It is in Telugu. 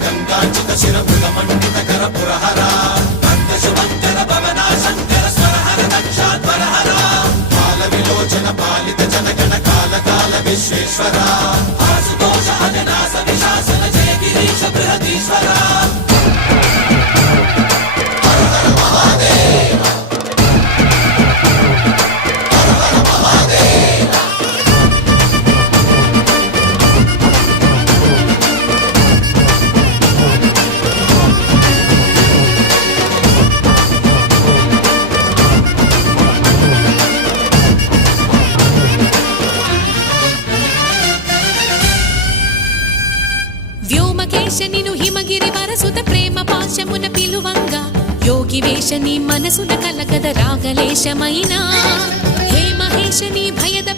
గంగాచిత శిర మృగమండిత కర పురహర భక్త శుభంకర భవనా శంకర స్వరహర దక్షాధ్వరహర బాల విలోచన పాలిత జనగణ కాల కాల విశ్వేశ్వర ఆశుతోష అజనాస విశాసన జయ గిరీశ బృహదీశ్వర హర హర మహాదేవ హర హర మహాదేవ వ్యోమకేశ నిను హిమగిరి వరసుత ప్రేమ పాశమున పిలువంగా యోగి వేష నీ మనసున కలగద రాగలేశమైనా హే మహేశ నీ భయద